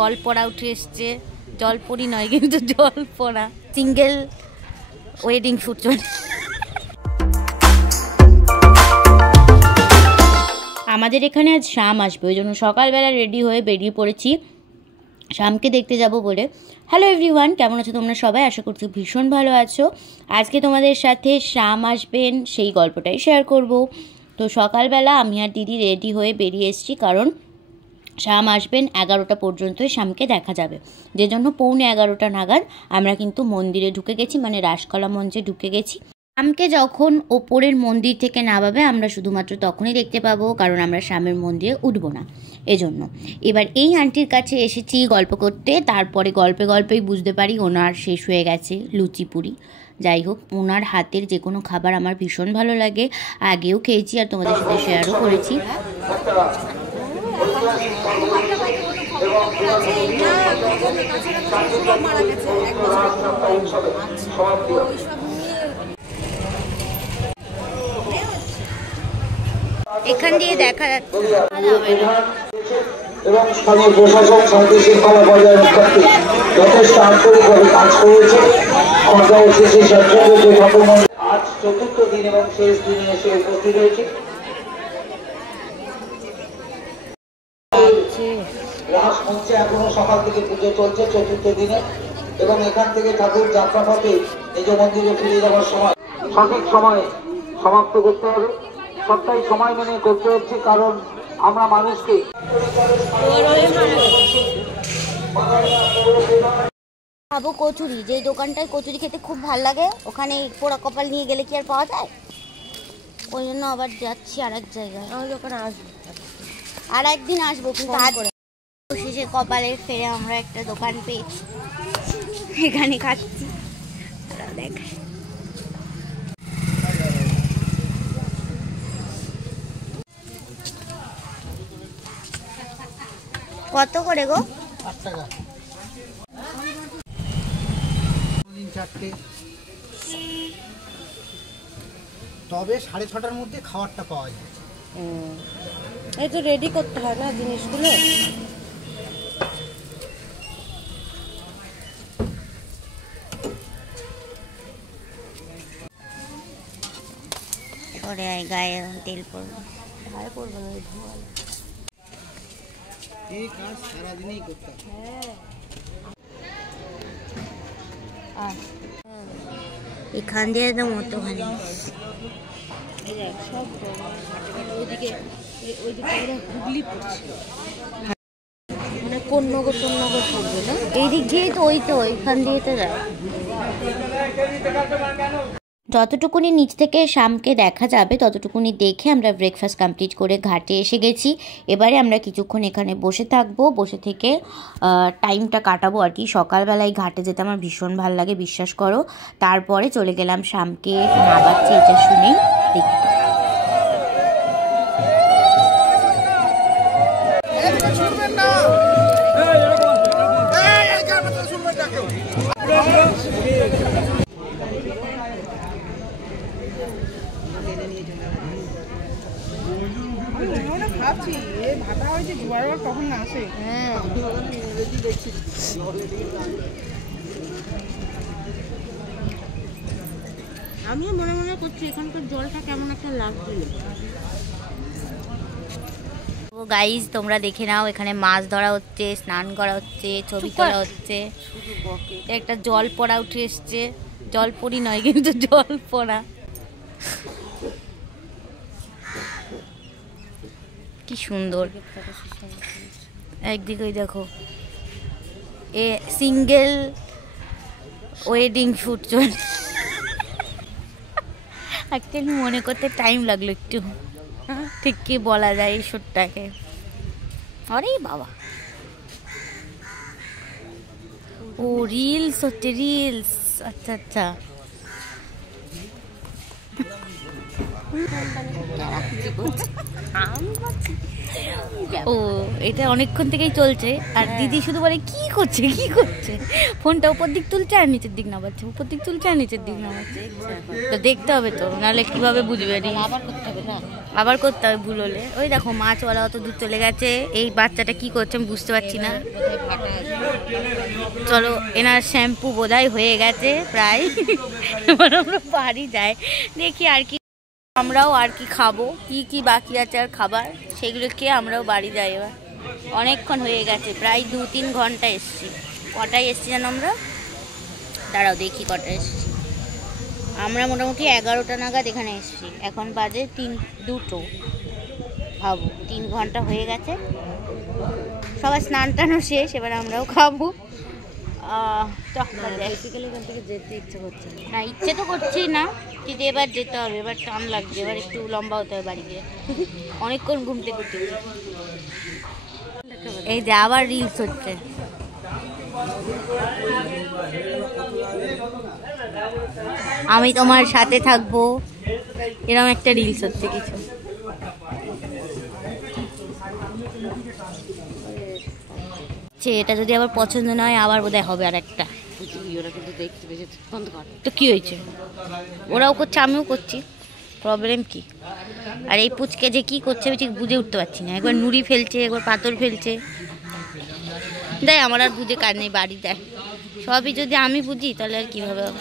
জল পড়া উঠে এসছে, জল পড়ি নয় কিন্তু জল পড়া, সিঙ্গেল ওয়েডিং শুট চলছে। আমাদের এখানে আজ শাম আসবে, ওই জন্য সকালবেলা রেডি হয়ে বেরিয়ে পড়েছি শামকে দেখতে যাব বলে। হ্যালো এভরিওয়ান, কেমন আছো তোমরা সবাই? আশা করছি ভীষণ ভালো আছো। আজকে তোমাদের সাথে শাম আসবেন সেই গল্পটাই শেয়ার করব। তো সকালবেলা আমি আর দিদি রেডি হয়ে বেরিয়ে এসেছি, কারণ শাম আসবেন 11টা পর্যন্তই শামকে দেখা যাবে, যে জন্য 11:15 নাগাদ আমরা কিন্তু মন্দিরে ঢুকে গেছি, মানে রাসকলা মঞ্চে ঢুকে গেছি। শামকে যখন ওপরের মন্দির থেকে নামাবে আমরা শুধুমাত্র তখনই দেখতে পাবো, কারণ আমরা শামের মন্দিরে উঠবো না, এজন্য। এবার এই আন্টির কাছে এসেছি গল্প করতে, তারপরে গল্পেই বুঝতে পারি ওনার শেষ হয়ে গেছে লুচি পুরি। যাই হোক, ওনার হাতের যে কোনো খাবার আমার ভীষণ ভালো লাগে, আগেও খেয়েছি আর তোমাদের সাথে শেয়ারও করেছি। এখান দিয়ে দেখা যাচ্ছে এবং স্থানীয় প্রশাসন শান্তি শৃঙ্খলা বজায় রাখতে যথেষ্ট আন্তরিকভাবে কাজ করেছে। আজ চতুর্থ দিন এবং শেষ দিনে এসে উপস্থিত হয়েছে। রাস মঞ্চে এখনো সকাল থেকে পুজো চলছে চতুর্থ দিনে, এবং এখান থেকে ঠাকুর যাত্রাপথে নিজ মন্দিরে ফিরে যাওয়ার সময় সঠিক সময়ে সমাপ্ত করতে হবে। সবটাই সময় মেনে করতে হচ্ছে, কারণ আমরা মানুষকে খাবো কচুরি, যে দোকানটায় কচুরি খেতে খুব ভালো লাগে, ওখানে পোড়া কপাল নিয়ে গেলে কি আর পাওয়া যায়? ওই জন্য আবার যাচ্ছি আর এক জায়গায়। আমার ওখানে আসবো, আর একদিন আসবো, কিন্তু আজ শেষে কপালের ফেরে আমরা একটা দোকান পেয়েছি, এখানে খাচ্ছি। দেখ কত করে গো? 8 টাকা। তবে 6:30টার মধ্যে খাবারটা পাওয়া যায়। এই তো রেডি করতে হয় না জিনিসগুলো। সরে আয়, গায়ে তেল পড়বে, গায়ে পড়বে না, ধোয়া। এই কাজ সারাদিনই করতে হয়। এখান দিয়ে তো মতোখানি হুগলি পড়ছে, মানে কোন নগর পড়বে না, এই দিক দিয়েই তো, ওই তো এখান দিয়ে তো যায়। যতটুকুনি নিচ থেকে শামকে দেখা যাবে ততটুকুনি দেখে আমরা ব্রেকফাস্ট কমপ্লিট করে ঘাটে এসে গেছি। এবারে আমরা কিছুক্ষণ এখানে বসে থাকবো, বসে থেকে টাইমটা কাটাবো আর কি। সকালবেলায় ঘাটে যেতে আমার ভীষণ ভালো লাগে, বিশ্বাস করো। তারপরে চলে গেলাম শামকে নামাচ্ছি, এটা শুনেই দেখি। আমিও মনে করছি এখানকার জলটা কেমন একটা লাগছে। ও গাইজ, তোমরা দেখে নাও, এখানে মাছ ধরা হচ্ছে, স্নান করা হচ্ছে, ছবি তোলা হচ্ছে। একটা জল পড়া উঠে এসছে, জল পড়ি নয় কিন্তু জল পড়া। কি সুন্দর একদিকে, ওই দেখো এ সিঙ্গেল ওয়েডিং শুট চলছে। অ্যাকচুয়ালি মনে করতে টাইম লাগলো একটু, ঠিক কি বলা যায় এই শুটটাকে। আরে বাবা, ও রিলস হচ্ছে, রিলস। আচ্ছা আচ্ছা, ও এটা অনেকক্ষণ থেকেই চলছে আর দিদি শুধু বলে কি করছে কি করছে, ফোনটা উপর দিক তুলছে আর নিচের দিক নামাচ্ছে, উপর দিক তুলছে আর নিচের দিক নামাচ্ছে। তো দেখতে হবে তো, নাহলে কিভাবে বুঝবে? আবার করতে হবে না, আবার করতে হবে ভুল হলে। ওই দেখো মাছওয়ালা অত দূর চলে গেছে, এই বাচ্চাটা কি করছে আমি বুঝতে পারছি না। চলো এনার শ্যাম্পু বোধহয় হয়ে গেছে প্রায়, এবার আমরা বাড়ি যাই, দেখি আর কি আমরাও আর কি খাবো, কি কি বাকি আছে আর খাবার সেগুলো খেয়ে আমরাও বাড়ি যাই। এবার অনেকক্ষণ হয়ে গেছে, প্রায় 2-3 ঘন্টা এসছি। কটায় এসছি জানো আমরা? দাঁড়াও দেখি কটায় এসছি। আমরা মোটামুটি 11টা নাগাদ এখানে এসছি, এখন বাজে 2টো। ভাবো 3 ঘন্টা হয়ে গেছে, সবার স্নান টানও শেষ, এবার আমরাও খাবো। যেতে ইচ্ছে করছে না, ইচ্ছে তো করছি না, কিন্তু এবার যেতে হবে, এবার টান লাগছে, এবার একটু লম্বা হতে হবে বাড়ি গিয়ে, অনেকক্ষণ ঘুমতে করতে। এই যে আবার রিলস হচ্ছে, আমি তোমার সাথে থাকবো, এরকম একটা রিলস হচ্ছে কিছু। এটা যদি আবার পছন্দ নয় আবার বোধহয় হবে আর একটা। তো কি হয়েছে, ওরাও করছে আমিও করছি, প্রবলেম কি? আর এই পুচকে যে কি করছে আমি ঠিক বুঝে উঠতে পারছি না, একবার নুড়ি ফেলছে একবার পাথর ফেলছে। দেয় আমার আর বুঝে কাজ নেই, বাড়ি দেয়। সবই যদি আমি বুঝি তাহলে আর কীভাবে হবে?